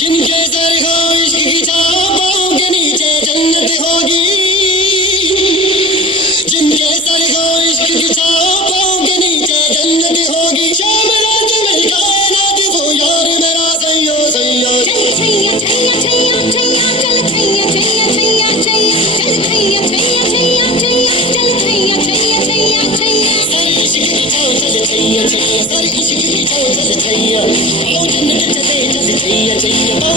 जिनके सर हो इश्क की छाप पाँव के नीचे जन्नत होगी जिनके सर हो इश्क की छाप पाँव के नीचे जन्नत होगी शाम रात में कायनात वो यार मेरा सैया सैया चल छैया छैया छैया छैया चल छैया छैया छैया छैया चल छैया छैया छैया छैया चल छैया छैया छैया छैया सर इश्क की छाव चल छैया छैया सर इश्क की छाव चल छैया आओ जन्नत चले चल छैया छैया